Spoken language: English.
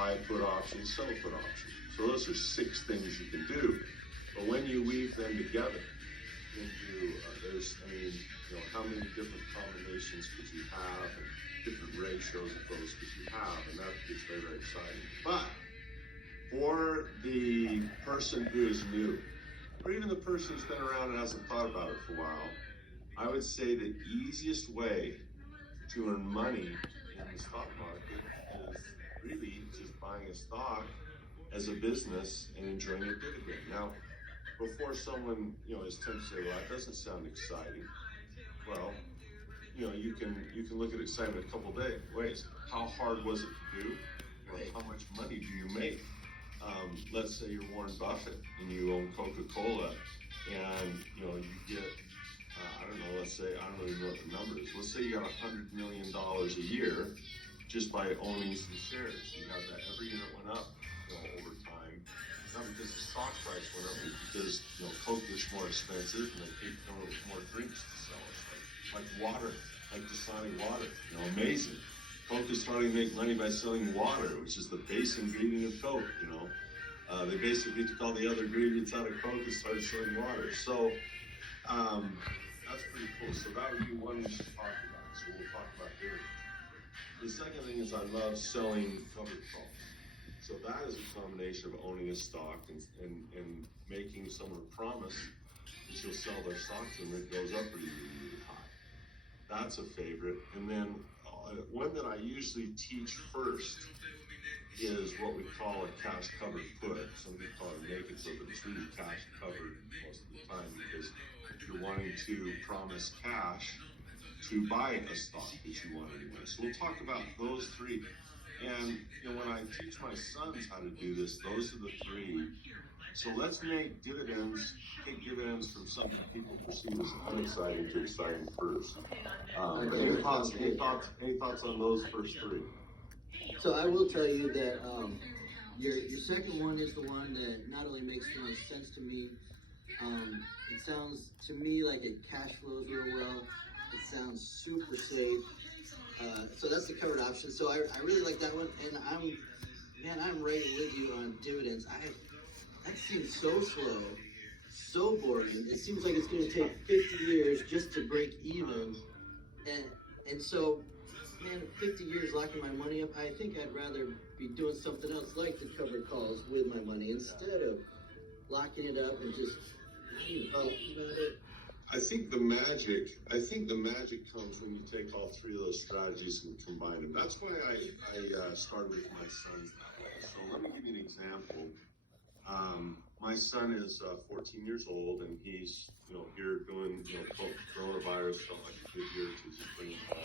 buy put options, sell put options. So those are 6 things you can do. But when you weave them together into, how many different combinations could you have, and different ratios of those could you have, and that gets very, very exciting. But for the person who is new, or even the person who's been around and hasn't thought about it for a while, I would say the easiest way to earn money in the stock market is really just buying a stock as a business and enjoying a dividend. Now, before someone is tempted to say, well, that doesn't sound exciting. Well, you can look at excitement a couple ways. How hard was it to do? Or how much money do you make? Let's say you're Warren Buffett and you own Coca-Cola, and you get let's say, I don't even know what the number is. Let's say you got $100 million a year just by owning some shares. You got that every year it went up over time. Not because the stock price went up, but because Coke was more expensive and they keep coming with more drinks to sell. It's like water, like Dasani water. Amazing. Coke is starting to make money by selling water, which is the base ingredient of Coke. They basically took all the other ingredients out of Coke and started selling water. So that's pretty cool. So that would be one we should talk about. So we'll talk about dividends. The second thing is I love selling covered calls. So that is a combination of owning a stock and making someone promise that you'll sell their stock to them. It goes up really, really, really high. That's a favorite. And then one that I usually teach first is what we call a cash covered put. Some people call it a naked put, but it's really cash covered most of the time because you're wanting to promise cash to buy a stock that you want anyway. So we'll talk about those 3. And when I teach my sons how to do this, those are the 3. So let's take dividends from something people perceive as unexciting to exciting first. Any thoughts on those first 3? So I will tell you that your second one is the one that not only makes the most sense to me, it sounds to me like it cash flows real well. It sounds super safe. So that's the covered option. So I really like that one, and I'm right with you on dividends. That seems so slow, so boring. It seems like it's going to take 50 years just to break even, and so, man, 50 years locking my money up. I think I'd rather be doing something else like the covered calls with my money instead of locking it up and just about it. I think the magic comes when you take all 3 of those strategies and combine them. That's why I started with my sons that way. So let me give you an example. My son is 14 years old, and he's here doing coronavirus felt like a good year to just bring